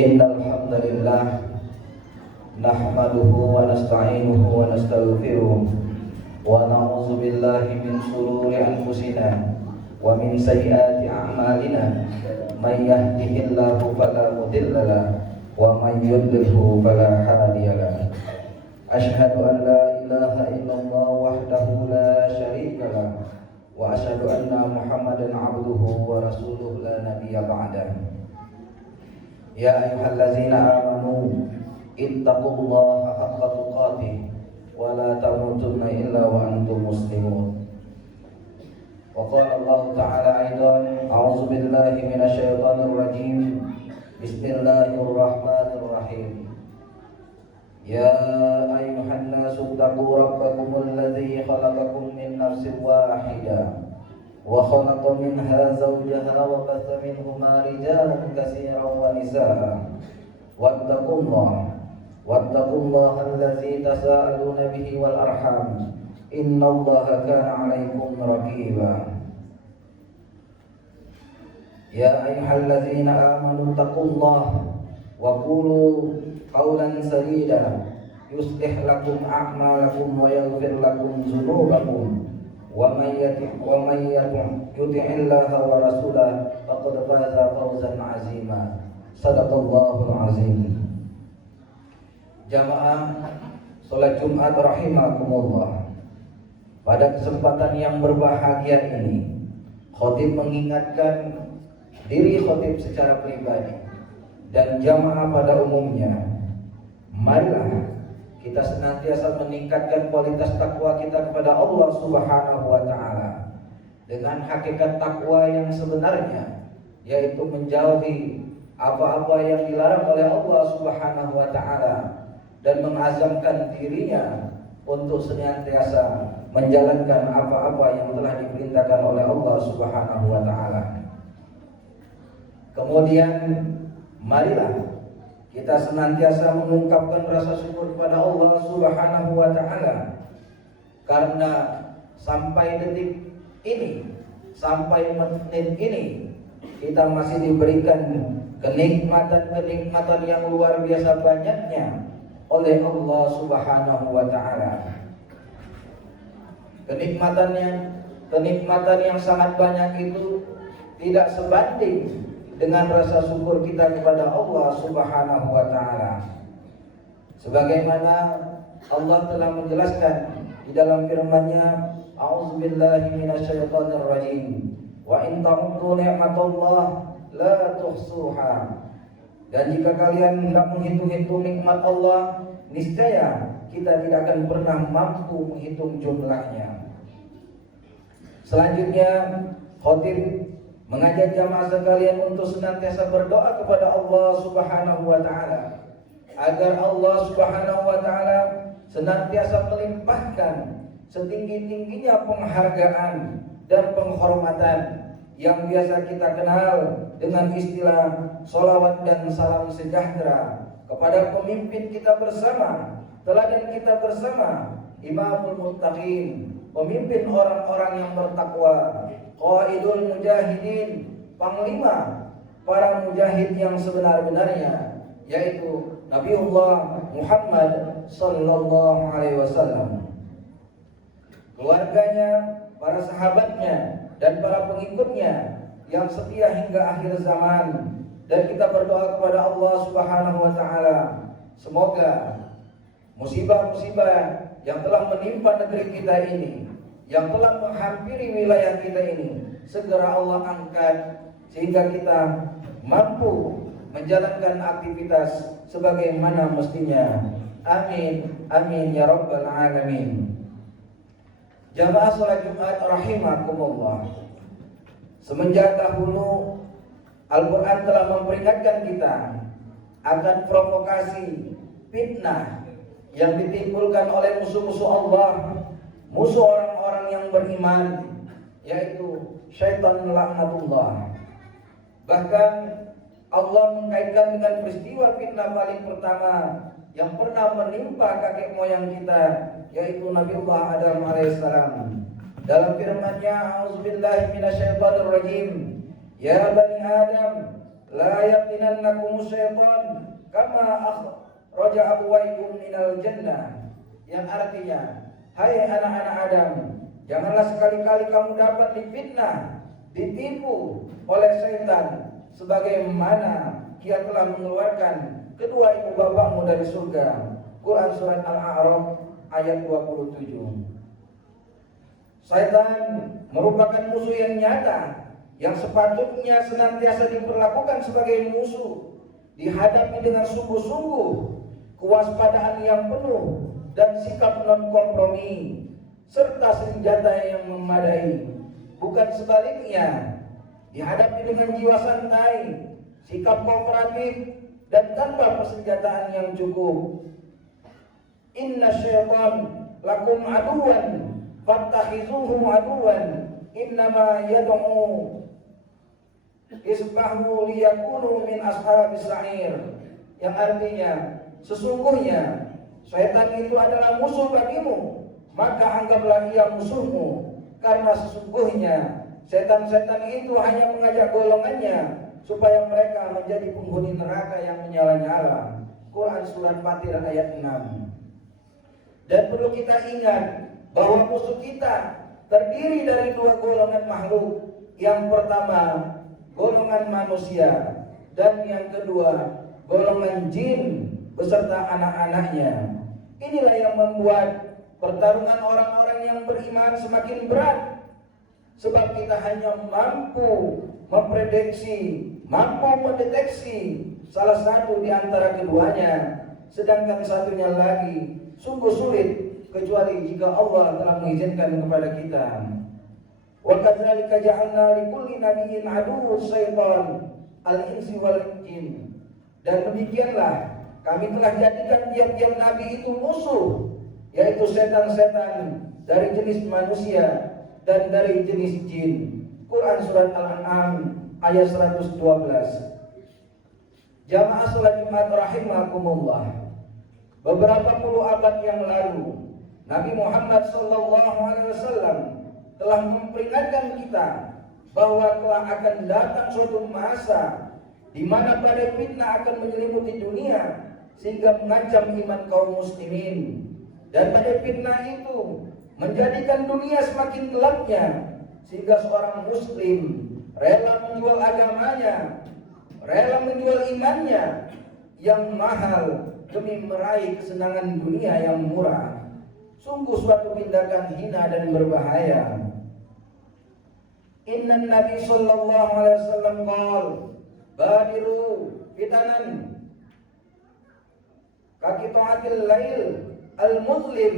Innal hamdalillah nahmaduhu wa nasta'inuhu wa nastaghfiruh wa na'udzu billahi min shururi anfusina wa min sayyiati a'malina may yahdihillahu fala mudilla lahu wa may yudlilhu fala hadiya lahu. Asyhadu an la ilaha illallah wahdahu la syarika lahu wa asyhadu anna Muhammadan 'abduhu wa rasuluhu la nabiyya ba'dahu. Ya ayyuhallazina amanu ittaqullaha haqqa tuqatih wa la tamutunna illa wa antum muslimun. Wa qala Allah ta'ala aidan a'udzu billahi minasy syaithanir rajim. Bismillahirrahmanirrahim. Ya ayyuhan nasu taqu rabbakumul ladzi khalaqakum min nafsin wahidah wa khalaqa minha zawjaha wa batha minhuma rijalan katsiran wa nisaa wattaqullaha allazi tasaaluna bihi wal arham innallaha kana 'alaikum raqiba. Ya ayyuhallazina amanu taqullaha wa qulu qawlan sadida yuslih lakum a'malakum wa yaghfir lakum dzunubakum wa may yuti'illaha wa rasulahu faqad faza fawzan 'azima. Shadaqallahul 'azim. Jamaah salat Jumat rahimakumullah. Pada kesempatan yang berbahagia ini, khatib mengingatkan diri khatib secara pribadi dan jamaah pada umumnya, marilah kita senantiasa meningkatkan kualitas takwa kita kepada Allah Subhanahu wa taala dengan hakikat takwa yang sebenarnya, yaitu menjauhi apa-apa yang dilarang oleh Allah Subhanahu wa taala dan mengazamkan dirinya untuk senantiasa menjalankan apa-apa yang telah diperintahkan oleh Allah Subhanahu wa taala. Kemudian marilah kita senantiasa mengungkapkan rasa syukur kepada Allah Subhanahu wa taala karena sampai detik ini, sampai menit ini kita masih diberikan kenikmatan-kenikmatan yang luar biasa banyaknya oleh Allah Subhanahu wa taala. Kenikmatan yang sangat banyak itu tidak sebanding dengan rasa syukur kita kepada Allah Subhanahu wa taala. Sebagaimana Allah telah menjelaskan di dalam firman-Nya, a'udzubillahi minasyaitonir rajim. Wa in ta'uddu ni'matallah la tuhsuha. Dan jika kalian hendak menghitung-hitung nikmat Allah, niscaya kita tidak akan pernah mampu menghitung jumlahnya. Selanjutnya, khatib mengajak jamaah sekalian untuk senantiasa berdoa kepada Allah Subhanahu wa taala agar Allah Subhanahu wa taala senantiasa melimpahkan setinggi-tingginya penghargaan dan penghormatan yang biasa kita kenal dengan istilah sholawat dan salam sejahtera kepada pemimpin kita bersama, teladan kita bersama, Imamul Muttaqin, pemimpin orang-orang yang bertakwa, Qaidul Mujahidin, panglima para mujahid yang sebenar-benarnya, yaitu Nabiullah Muhammad sallallahu alaihi wasallam. Keluarganya, para sahabatnya dan para pengikutnya yang setia hingga akhir zaman. Dan kita berdoa kepada Allah Subhanahu wa taala, semoga musibah-musibah yang telah menimpa negeri kita ini, yang telah menghampiri wilayah kita ini, segera Allah angkat sehingga kita mampu menjalankan aktivitas sebagaimana mestinya. Amin, amin ya rabbal alamin. Jamaah salat Jumat rahimakumullah. Semenjak dahulu Al-Quran telah memperingatkan kita akan provokasi fitnah yang ditimbulkan oleh musuh-musuh Allah, musuh orang-orang yang beriman, yaitu syaitan laknatullah. Bahkan Allah mengkaitkan dengan peristiwa fitnah paling pertama yang pernah menimpa kakek moyang kita, yaitu Nabiullah Adam alaihissalam. Dalam firman-Nya, a'udzubillahi minasyaitonir rajim, ya bani Adam, la yaftinannakum syaitan kama akhraja abwaykum minal jannah, yang artinya, hai anak-anak Adam, janganlah sekali-kali kamu dapat difitnah, ditipu oleh syaitan sebagaimana dia telah mengeluarkan kedua ibu bapakmu dari surga. Quran surat Al-A'raf ayat 27. Syaitan merupakan musuh yang nyata yang sepatutnya senantiasa diperlakukan sebagai musuh, dihadapi dengan sungguh-sungguh, kewaspadaan yang penuh dan sikap non-kompromi serta senjata yang memadai. Bukan sebaliknya, dihadapi dengan jiwa santai, sikap kooperatif dan tanpa persenjataan yang cukup. Inna syaitan lakum aduwan fattakhizuhu aduwan innama yad'u isbahu liyakunu min ashabis sa'ir, yang artinya, sesungguhnya syaitan itu adalah musuh bagimu, maka anggaplah ia musuhmu, karena sesungguhnya setan-setan itu hanya mengajak golongannya supaya mereka menjadi penghuni neraka yang menyala-nyala. Quran surat Fatir ayat 6. Dan perlu kita ingat bahwa musuh kita terdiri dari dua golongan makhluk. Yang pertama, golongan manusia, dan yang kedua, golongan jin beserta anak-anaknya. Inilah yang membuat pertarungan orang-orang yang beriman semakin berat, sebab kita hanya mampu memprediksi, mampu mendeteksi salah satu di antara keduanya, sedangkan satunya lagi sungguh sulit kecuali jika Allah telah mengizinkan kepada kita. Wa kadzalika ja'alna likulli nabiyyin aduwwan syaitan al-insi wal jin. Dan demikianlah kami telah jadikan tiap-tiap nabi itu musuh, yaitu setan-setan dari jenis manusia dan dari jenis jin. Quran surat Al-An'am ayat 112. Jamaah salat Jumat rahimakumullah. Beberapa puluh abad yang lalu, Nabi Muhammad SAW telah memperingatkan kita bahwa telah akan datang suatu masa di mana badai fitnah akan menyelimuti dunia sehingga mengancam iman kaum muslimin, dan badai fitnah itu menjadikan dunia semakin gelapnya sehingga seorang muslim rela menjual agamanya, rela menjual imannya yang mahal demi meraih kesenangan dunia yang murah. Sungguh suatu tindakan hina dan berbahaya. Inna Nabi sallallahu alaihi wasallam qol badiru fitanan kaqita'atil lail al-muslim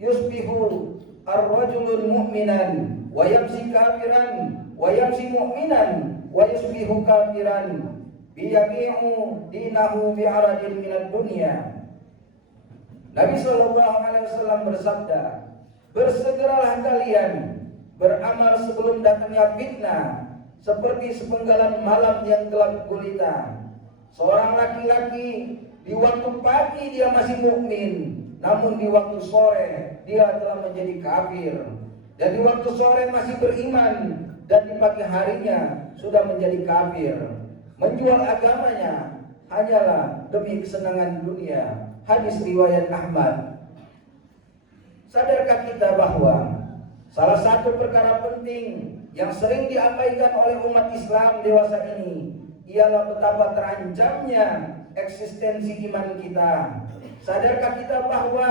yusbihu ar-rajulul mu'minan wa yamsi kafiran wa yamsi mu'minan wa yusbihu kafiran biyabi'u dinahu bi'aradin minad dunya. Nabi sallallahu alaihi wasallam bersabda, bersegeralah kalian beramal sebelum datangnya fitnah, seperti sepenggalan malam yang gelap gulita. Seorang laki-laki di waktu pagi dia masih mukmin, namun di waktu sore dia telah menjadi kafir. Dan di waktu sore masih beriman, dan di pagi harinya sudah menjadi kafir. Menjual agamanya hanyalah demi kesenangan dunia. Hadis riwayat Ahmad. Sadarkah kita bahwa salah satu perkara penting yang sering diabaikan oleh umat Islam dewasa ini ialah betapa terancamnya eksistensi iman kita. Sadarkah kita bahwa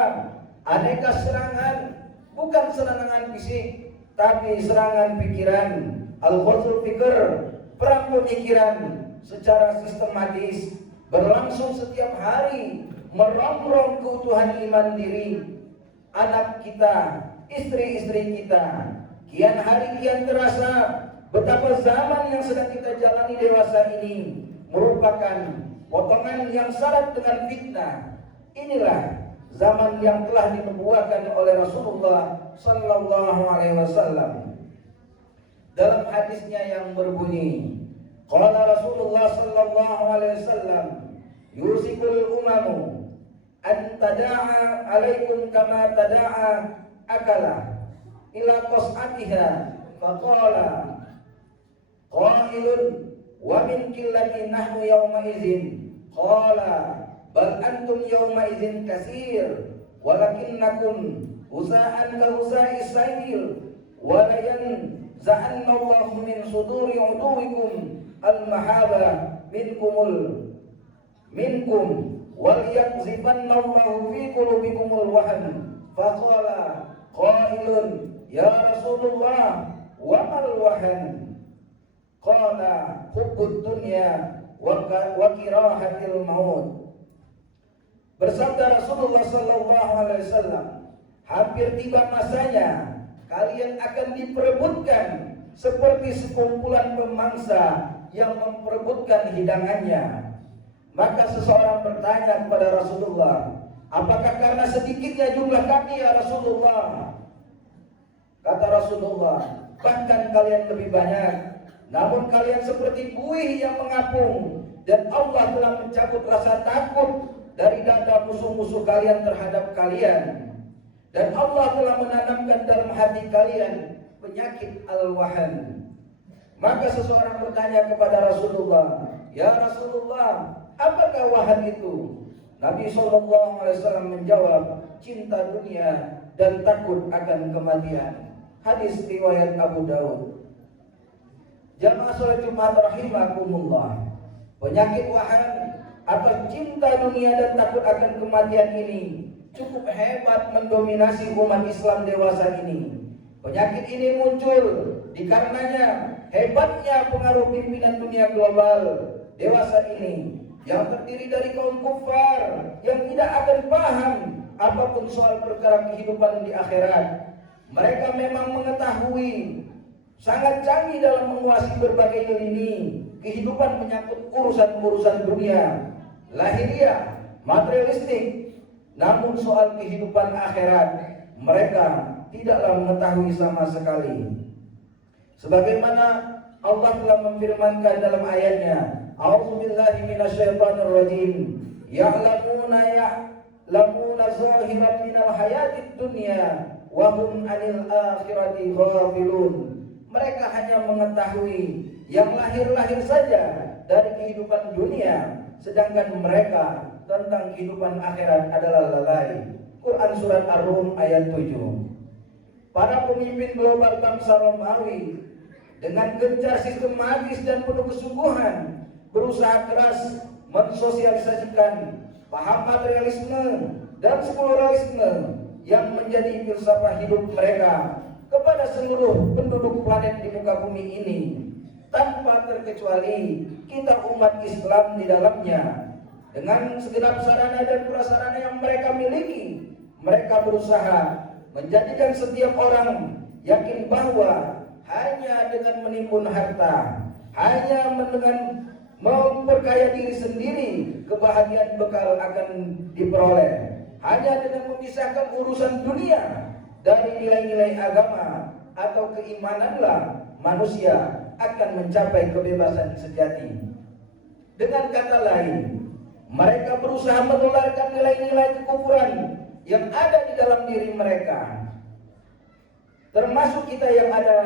aneka serangan, bukan serangan fisik, tapi serangan pikiran, al-ghazul fikr, perang pemikiran secara sistematis berlangsung setiap hari, merongrong keutuhan iman diri anak kita, istri-istri kita. Kian hari kian terasa betapa zaman yang sedang kita jalani dewasa ini merupakan potongan yang syarat dengan fitnah. Inilah zaman yang telah dinubuatkan oleh Rasulullah sallallahu alaihi wasallam. Dalam hadisnya yang berbunyi, qala Rasulullah sallallahu alaihi wasallam, yusikul umamu an tada'a alaikum kama tada'a akala ila qas'atiha faqala qailun wa min qillati nahnu yawma idzin. Qala bal antum yawma idzin katsir walakinnakum usa'an ka usa'is sayl wa la yanza'anna Allahu min suduri uduwikum al-mahaba minkum wal yakzibanna Allahu fi qulubikumul wahn. Faqala qailun ya Rasulullah wa mal wahn? Qala hubbud dunya wa kirahatil maut. Bersabda Rasulullah sallallahu alaihi wasallam, hampir tiba masanya kalian akan diperebutkan seperti sekumpulan pemangsa yang memperebutkan hidangannya. Maka seseorang bertanya kepada Rasulullah, apakah karena sedikitnya jumlah kami ya Rasulullah? Kata Rasulullah, bahkan kalian lebih banyak, namun kalian seperti buih yang mengapung, dan Allah telah mencabut rasa takut dari dada musuh-musuh kalian terhadap kalian, dan Allah telah menanamkan dalam hati kalian penyakit al-wahan. Maka seseorang bertanya kepada Rasulullah, ya Rasulullah, apakah wahan itu? Nabi SAW menjawab, cinta dunia dan takut akan kematian. Hadis riwayat Abu Daud. Jamaah salat Jumat rahimakumullah, penyakit wahan atau cinta dunia dan takut akan kematian ini cukup hebat mendominasi umat Islam dewasa ini. Penyakit ini muncul dikarenanya hebatnya pengaruh pimpinan dunia global dewasa ini yang terdiri dari kaum kufar yang tidak akan paham apapun soal perkara kehidupan di akhirat. Mereka memang mengetahui sangat canggih dalam menguasai berbagai lini kehidupan menyangkut urusan-urusan dunia, lahiriah, materialistik. Namun soal kehidupan akhirat mereka tidaklah mengetahui sama sekali. Sebagaimana Allah telah memfirmankan dalam ayatnya, A'udzubillahi minasyaitonirrajim. Ya'lamuna zahiran minal hayatid dunya wa hum 'anil akhirati ghafilun. Mereka hanya mengetahui yang lahir-lahir saja dari kehidupan dunia, sedangkan mereka tentang kehidupan akhirat adalah lalai. Quran surat Ar-Rum ayat 7. Para pemimpin global bangsa Romawi dengan gencar, sistematis dan penuh kesungguhan berusaha keras mensosialisasikan paham materialisme dan pluralisme yang menjadi filsafat hidup mereka kepada seluruh penduduk planet di muka bumi ini, tanpa terkecuali kita umat Islam di dalamnya. Dengan segenap sarana dan prasarana yang mereka miliki, mereka berusaha menjadikan setiap orang yakin bahwa hanya dengan menimbun harta, hanya dengan memperkaya diri sendiri, kebahagiaan bekal akan diperoleh. Hanya dengan memisahkan urusan dunia dari nilai-nilai agama atau keimananlah manusia akan mencapai kebebasan sejati. Dengan kata lain, mereka berusaha menularkan nilai-nilai kekufuran yang ada di dalam diri mereka. Termasuk kita yang ada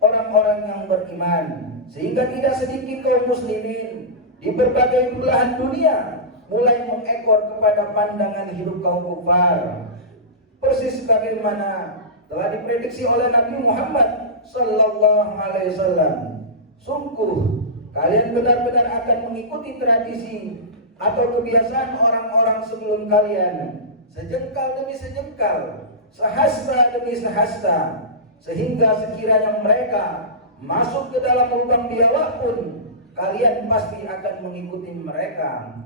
orang-orang yang beriman, sehingga tidak sedikit kaum muslimin di berbagai belahan dunia mulai mengekor kepada pandangan hidup kaum kufar. Persis sebagaimana telah diprediksi oleh Nabi Muhammad sallallahu alaihi wasallam. Sungguh kalian benar-benar akan mengikuti tradisi atau kebiasaan orang-orang sebelum kalian, sejengkal demi sejengkal, sehasta demi sehasta, sehingga sekiranya mereka masuk ke dalam lubang biawak pun kalian pasti akan mengikuti mereka.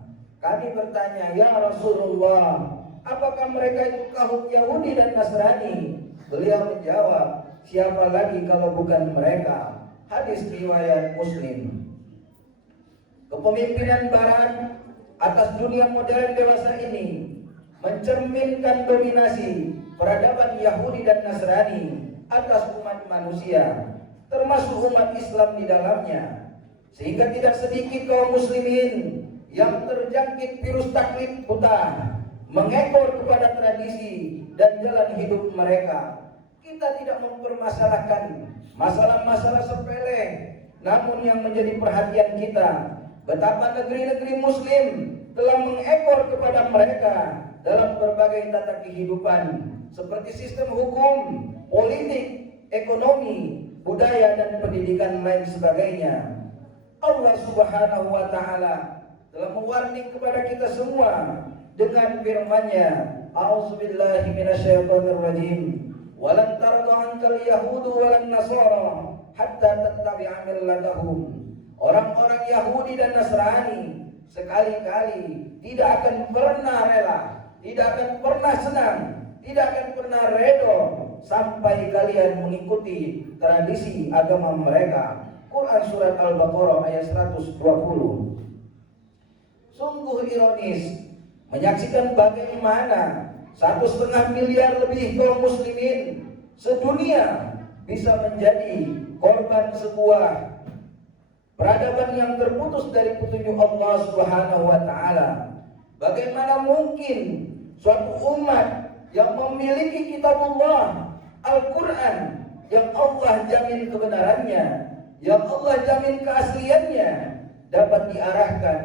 Kami bertanya, ya Rasulullah, apakah mereka itu kaum Yahudi dan Nasrani? Beliau menjawab, siapa lagi kalau bukan mereka? Hadis riwayat Muslim. Kepemimpinan Barat atas dunia modern dewasa ini mencerminkan dominasi peradaban Yahudi dan Nasrani atas umat manusia, termasuk umat Islam di dalamnya, sehingga tidak sedikit kaum muslimin yang terjangkit virus taklid buta, mengekor kepada tradisi dan jalan hidup mereka. Kita tidak mempermasalahkan masalah-masalah sepele, Namun yang menjadi perhatian kita, betapa negeri-negeri muslim telah mengekor kepada mereka dalam berbagai tata kehidupan seperti sistem hukum, politik, ekonomi, budaya dan pendidikan lain sebagainya. Allah Subhanahu wa taala telah mewarning kepada kita semua dengan firman-Nya, A'udzubillahi minasyaitonir rajim. Walan tarda 'ankal yahudu walan nasara hatta tattabi'a millatahum. Orang-orang Yahudi dan Nasrani sekali-kali tidak akan pernah rela, tidak akan pernah senang, tidak akan pernah redo sampai kalian mengikuti tradisi agama mereka. Quran surat Al-Baqarah ayat 120. Sungguh ironis menyaksikan bagaimana 1,5 miliar lebih kaum muslimin sedunia bisa menjadi korban sebuah peradaban yang terputus dari petunjuk Allah Subhanahu wa taala. Bagaimana mungkin suatu umat yang memiliki kitabullah Al-Quran yang Allah jamin kebenarannya, yang Allah jamin keasliannya, dapat diarahkan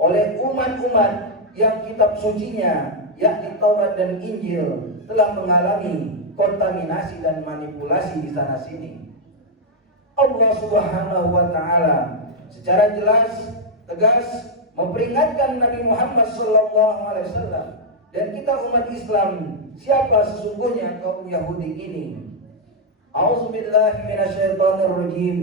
oleh umat-umat yang kitab sucinya, yakni Taurat dan Injil, telah mengalami kontaminasi dan manipulasi di sana sini. Allah Subhanahu wa taala secara jelas tegas memperingatkan Nabi Muhammad sallallahu alaihi wasallam dan kita umat Islam, siapa sesungguhnya kaum Yahudi ini. A'udzubillahi minasyaitonir rajim.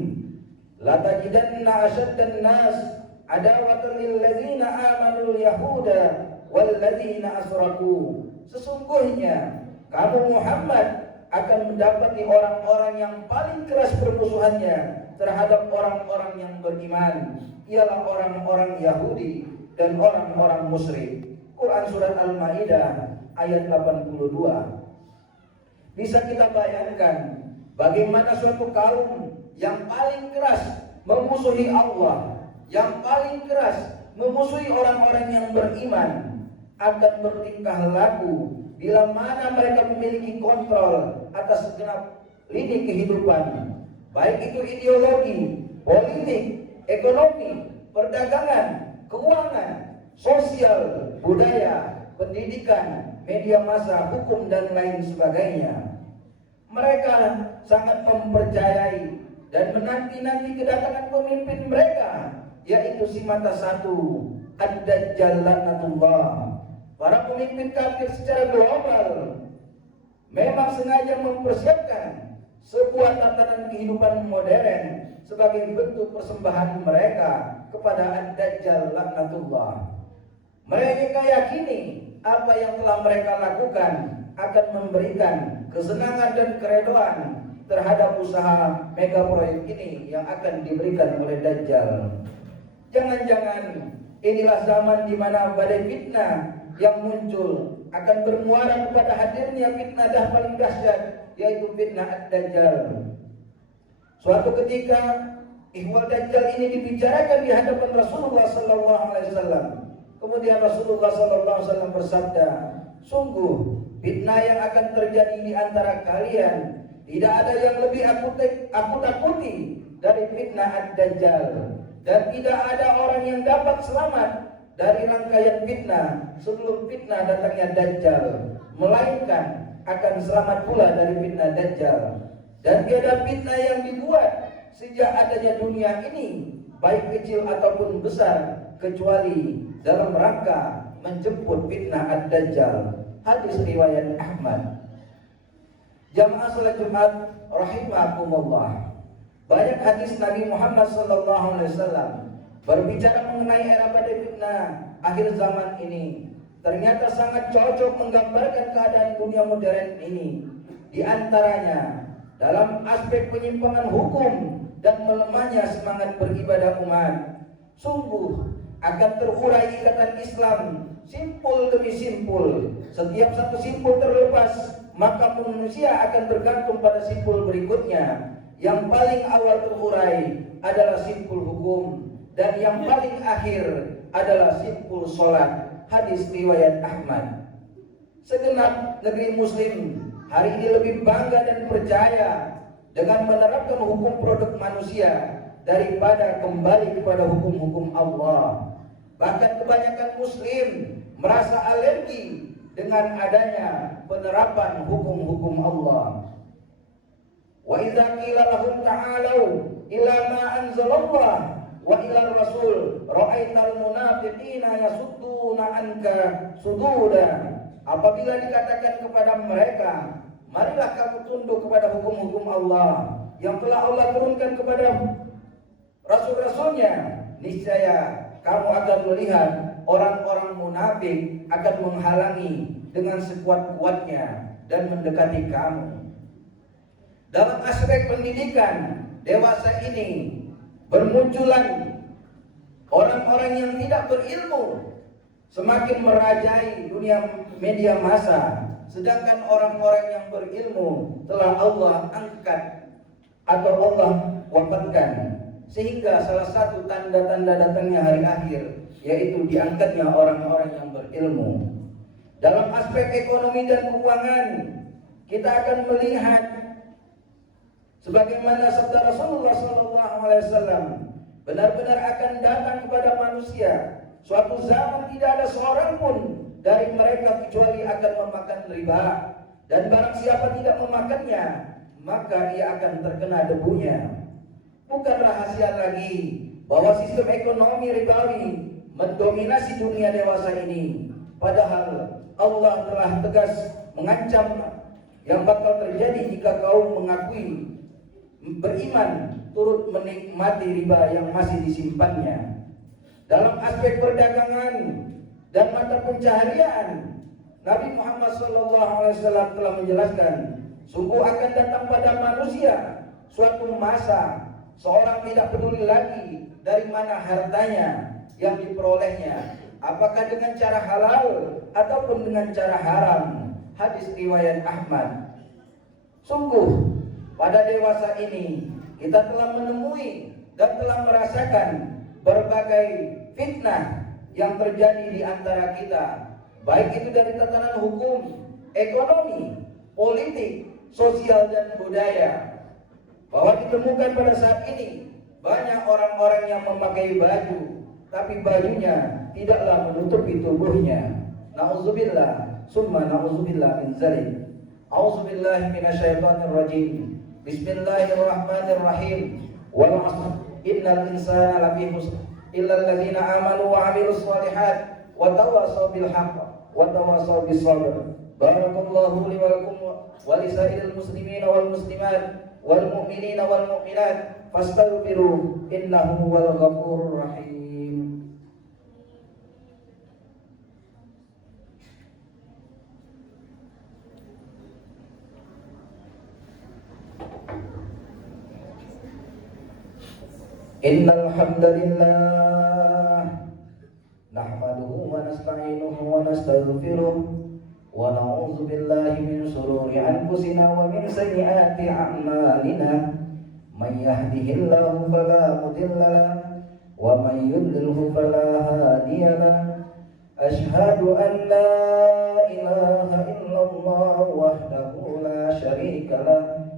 La tajidanna asyaddan nas adawatan lil ladzina amanu yahuda wal ladzina asyraku. Sesungguhnya kamu Muhammad akan mendapati orang-orang yang paling keras permusuhannya terhadap orang-orang yang beriman, ialah orang-orang Yahudi dan orang-orang musyrik. Quran surat Al-Maidah ayat 82. Bisa kita bayangkan bagaimana suatu kaum yang paling keras memusuhi Allah, yang paling keras memusuhi orang-orang yang beriman, akan bertingkah laku bila mana mereka memiliki kontrol atas segenap lini kehidupan, baik itu ideologi, politik, ekonomi, perdagangan, keuangan, sosial, budaya, pendidikan, media massa, hukum dan lain sebagainya. Mereka sangat mempercayai dan menanti-nanti kedatangan pemimpin mereka, yaitu si mata satu, Ad-Dajjal laknatullah. Para pemimpin kafir secara global memang sengaja mempersiapkan sebuah tatanan kehidupan modern sebagai bentuk persembahan mereka kepada Ad-Dajjal laknatullah. Mereka yakini apa yang telah mereka lakukan akan memberikan kesenangan dan keredoan terhadap usaha mega proyek ini yang akan diberikan oleh Dajjal. Jangan-jangan inilah zaman di mana badai fitnah yang muncul akan bermuara kepada hadirnya fitnah paling dahsyat, yaitu fitnah Ad-Dajjal. Suatu ketika ihwal Dajjal ini dibicarakan di hadapan Rasulullah sallallahu alaihi wasallam. Kemudian Rasulullah sallallahu alaihi wasallam bersabda, "Sungguh fitnah yang akan terjadi di antara kalian tidak ada yang lebih aku takuti dari fitnah Ad-Dajjal, dan tidak ada orang yang dapat selamat dari rangkaian fitnah sebelum fitnah datangnya Dajjal, melainkan akan selamat pula dari fitnah Dajjal. Dan tiada fitnah yang dibuat sejak adanya dunia ini, baik kecil ataupun besar, kecuali dalam rangka menjemput fitnah Ad-Dajjal." Hadis riwayat Ahmad. Jamaah salat Jumat rahimakumullah. Banyak hadis Nabi Muhammad sallallahu alaihi wasallam berbicara mengenai era badai fitnah akhir zaman ini. Ternyata sangat cocok menggambarkan keadaan dunia modern ini. Di antaranya dalam aspek penyimpangan hukum dan melemahnya semangat beribadah umat. Sungguh akan terurai ikatan Islam simpul demi simpul. Setiap satu simpul terlepas, maka manusia akan bergantung pada simpul berikutnya. Yang paling awal terurai adalah simpul hukum, dan yang paling akhir adalah simpul sholat. Hadis riwayat Ahmad. Segenap negeri muslim hari ini lebih bangga dan percaya dengan menerapkan hukum produk manusia daripada kembali kepada hukum-hukum Allah. Bahkan kebanyakan muslim merasa alergi dengan adanya penerapan hukum-hukum Allah. Wa idza qila lahum ta'alu ila ma anzalallah wa ila rasul ra'aital munafiqina yasudduna anka sududa. Apabila dikatakan kepada mereka, marilah kamu tunduk kepada hukum-hukum Allah yang telah Allah turunkan kepada rasul-rasulnya, niscaya kamu akan melihat orang-orang munafik akan menghalangi dengan sekuat-kuatnya dan mendekati kamu. Dalam aspek pendidikan dewasa ini bermunculan orang-orang yang tidak berilmu semakin merajai dunia media massa, sedangkan orang-orang yang berilmu telah Allah angkat atau Allah wafatkan. Sehingga salah satu tanda-tanda datangnya hari akhir yaitu diangkatnya orang-orang yang berilmu. Dalam aspek ekonomi dan keuangan kita akan melihat sebagaimana sabda Rasulullah SAW, benar-benar akan datang kepada manusia suatu zaman tidak ada seorang pun dari mereka kecuali akan memakan riba, dan barang siapa tidak memakannya maka ia akan terkena debunya. Bukan rahasia lagi bahwa sistem ekonomi ribawi mendominasi dunia dewasa ini, padahal Allah telah tegas mengancam yang bakal terjadi jika kaum mengakui beriman turut menikmati riba yang masih disimpannya. Dalam aspek perdagangan dan mata pencaharian, Nabi Muhammad SAW telah menjelaskan, sungguh akan datang pada manusia suatu masa seorang tidak peduli lagi dari mana hartanya yang diperolehnya, apakah dengan cara halal ataupun dengan cara haram. Hadis riwayat Ahmad. Sungguh pada dewasa ini kita telah menemui dan telah merasakan berbagai fitnah yang terjadi di antara kita, baik itu dari tatanan hukum, ekonomi, politik, sosial dan budaya. Bahwa ditemukan pada saat ini banyak orang-orang yang memakai baju, tapi bajunya tidaklah menutupi tubuhnya. Nauzubillah, summa nauzubillah min zalik. Auzubillahi minasyaitonir rajim. Bismillahirrahmanirrahim. Wal 'asr innal insana lafi khusr illa alladziina aamanu wa 'amilus shalihat wa tawassaw bil haqq wa tawassaw bis sabr. Barakallahu li wa lakum wa li sa'iril muslimina wal muslimat wal mu'minina wal mu'minat fastaghfiru innahu huwal ghafurur rahim. Innal hamdalillah nahmaduhu wa nasta'inuhu wa nastaghfiruh wa na'udzu billahi min shururi anfusina wa min sayyiati a'malina. May yahdihillahu fala mudilla lahu wa may yudlilhu fala hadiya lahu. Ashhadu an la ilaha illallah wahdahu la syarika lahu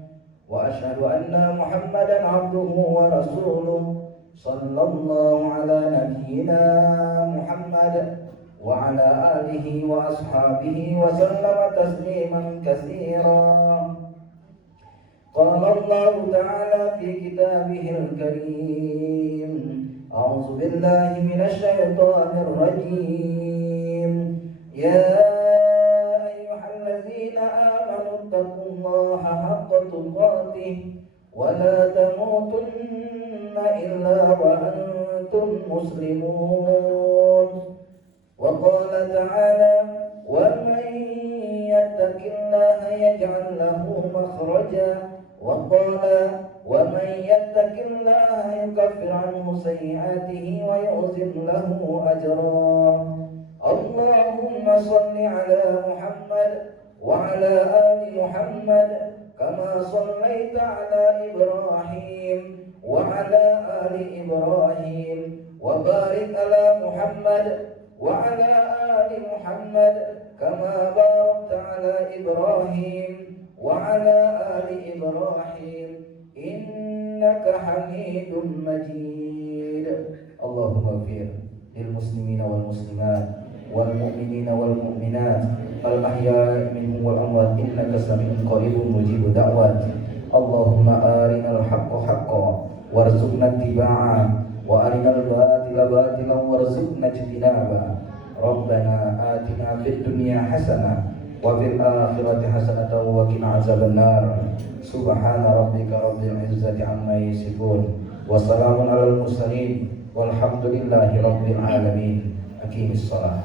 wa ashhadu anna Muhammadan abduhu wa rasuluh. Sallallahu ala nabiyyina Muhammad wa ala alihi wa ashabihi wa sallama tasliman katsira. Qala Allah ta'ala fi kitabihil karim, a'udzu billahi minasy syaithanir rajim. Ya ayyuhalladzina amanu taqullaha haqqa tuqatih wa la tamutunna illa wa antum muslimun. Wa qala ta'ala wa man yattaqillaha yaj'al lahu makhraja wa qala wa man yattaqillaha yukaffir 'anhu sayyi'atihi wa yu'zim lahu ajra. Allahumma shalli 'ala Muhammad wa 'ala ali Muhammad kama shallaita 'ala Ibrahim wa 'ala ali Ibrahim wa barik 'ala Muhammad wa 'ala ali Muhammad kama barakta 'ala Ibrahim wa 'ala ali Ibrahim إنك حميد مجيد. اللهم اغفر للمسلمين والمسلمات والمؤمنين والمؤمنات الأحياء منهم والأموات إنك سميع قريب مجيب الدعوات. اللهم أرنا الحق حقا وارزقنا اتباعه وأرنا الباطل باطلا وارزقنا اجتنابه. ربنا آتنا في الدنيا حسنة وفي الآخرة حسنة وقنا عذاب النار. سبحان ربك رب العزة عما يصفون وسلام على المرسلين والحمد لله رب العالمين. أقيم الصلاة.